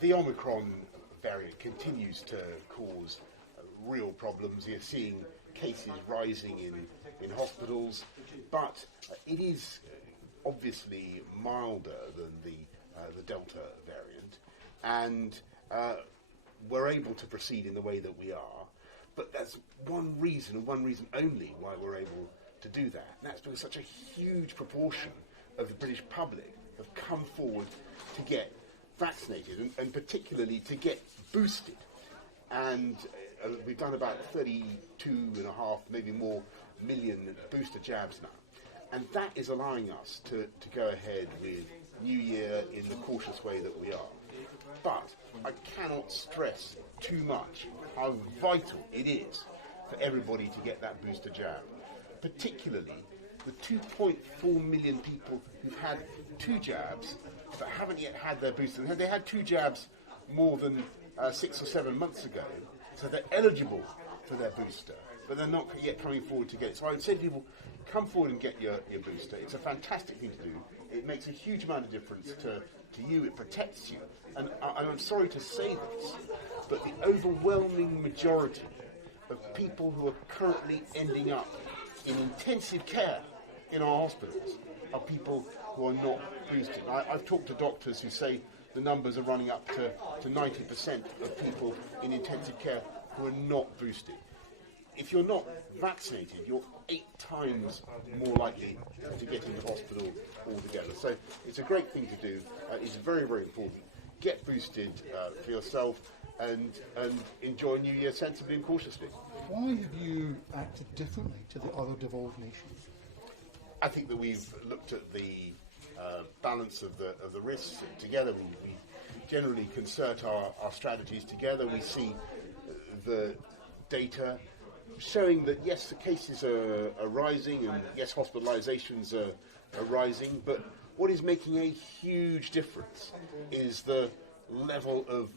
The Omicron variant continues to cause real problems. You're seeing cases rising in hospitals, but it is obviously milder than the Delta variant, and we're able to proceed in the way that we are. But that's one reason, and one reason only, why we're able to do that. And that's because such a huge proportion of the British public have come forward to get vaccinated, and particularly to get boosted. And we've done about 32.5, maybe more, million booster jabs now. And that is allowing us to go ahead with New Year in the cautious way that we are. But I cannot stress too much how vital it is for everybody to get that booster jab, particularly the 2.4 million people who've had 2 jabs but haven't yet had their booster. They had 2 jabs more than 6 or 7 months ago, so they're eligible for their booster, but they're not yet coming forward to get it. So I would say to people, come forward and get your booster. It's a fantastic thing to do. It makes a huge amount of difference to you. It protects you. And I'm sorry to say this, but the overwhelming majority of people who are currently ending up in intensive care in our hospitals are people who are not boosted. I've talked to doctors who say the numbers are running up to 90% of people in intensive care who are not boosted. If you're not vaccinated, you're 8 times more likely to get into hospital altogether. So it's a great thing to do. It's very, very important. Get boosted for yourself and enjoy New Year sensibly and cautiously. Why have you acted differently to the other devolved nations? I think that we've looked at the balance of the risks together. We generally concert our strategies together. We see the data showing that yes, the cases are rising, and yes, hospitalisations are rising, but what is making a huge difference is the level of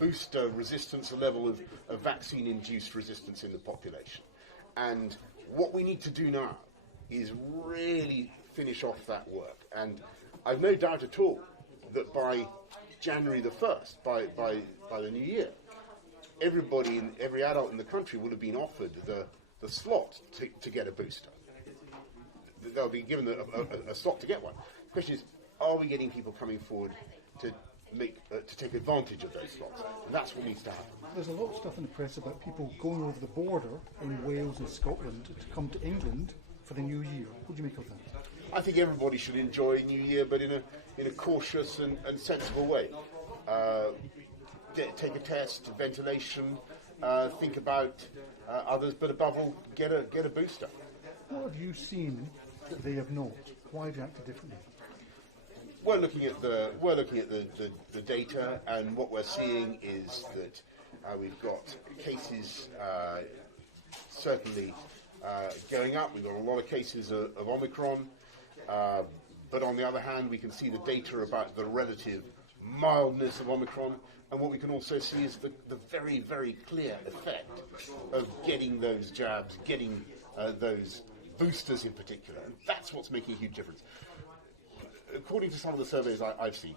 booster resistance, the level of vaccine-induced resistance in the population. And what we need to do now is really finish off that work. And I've no doubt at all that by January the 1st, by the new year, every adult in the country will have been offered the slot to get a booster. They'll be given a slot to get one. The question is, are we getting people coming forward to take advantage of those slots? And that's what needs to happen. There's a lot of stuff in the press about people going over the border in Wales and Scotland to come to England for the new year. What do you make of that? I think everybody should enjoy New Year, but in a cautious and sensible way. Take a test, ventilation, think about others, but above all, get a booster. What have you seen that they have not? Why have you acted differently? We're looking at the data, and what we're seeing is that we've got cases certainly going up. We've got a lot of cases of Omicron, but on the other hand, we can see the data about the relative mildness of Omicron, and what we can also see is the very, very clear effect of getting those jabs, getting those boosters in particular, and that's what's making a huge difference. According to some of the surveys I've seen,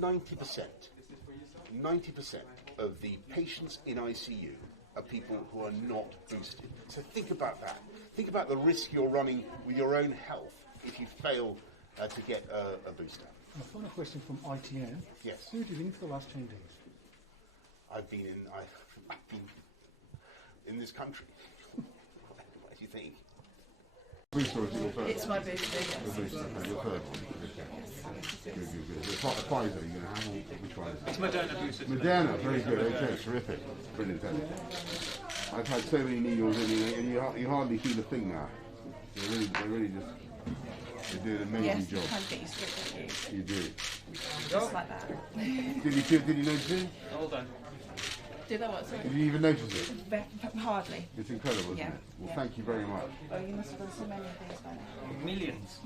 90% of the patients in ICU are people who are not boosted. So think about that. Think about the risk you're running with your own health if you fail to get a booster. A final question from ITN. Yes. Where have you been for the last 10 days? I've been in this country. What do you think? Booster, or is it your first? It's my booster, yes. Your booster, okay, your third one. Okay. Good. The Pfizer you're going to have, or which one is it? It's Moderna booster. Moderna, very good, okay, terrific. Brilliant. I've had so many needles in you, and you hardly feel a thing now. They're really just, they do an amazing job. Yes, you can get used to it, don't you? You do. Just like that. Did you notice it? Hold on. Did I what, sorry? Did you even notice it? Hardly. It's incredible, isn't Yeah. it? Well, thank you very much. Oh, you must have done so many things by now. Millions.